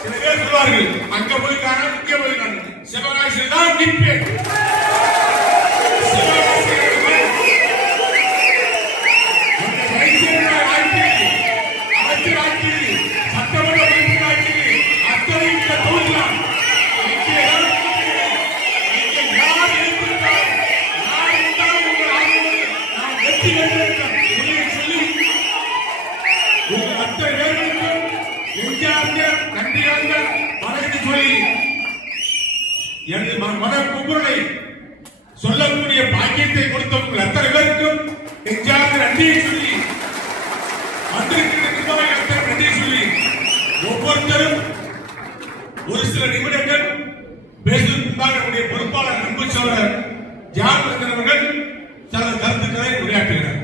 சில பேர் சொல்வார்கள் அங்க போயிருக்காங்க இங்க போயிருக்காங்க சிவகாசி தான் நிற்பேன். எனது மன குமுறலை சொல்லக்கூடிய பாக்கியத்தை கொடுத்த உங்கள் அத்தனை பேருக்கும் நெஞ்சார்ந்த நன்றியை சொல்லி வந்திருக்கிற நன்றியை சொல்லி ஒவ்வொருத்தரும் ஒரு சில நிமிடங்கள் பேசுவதற்காக நம்முடைய பொறுப்பாளர் அன்பு சோழர் ஜான் அவர்கள் தனது கருத்துக்களை உரையாற்றுகிறார்.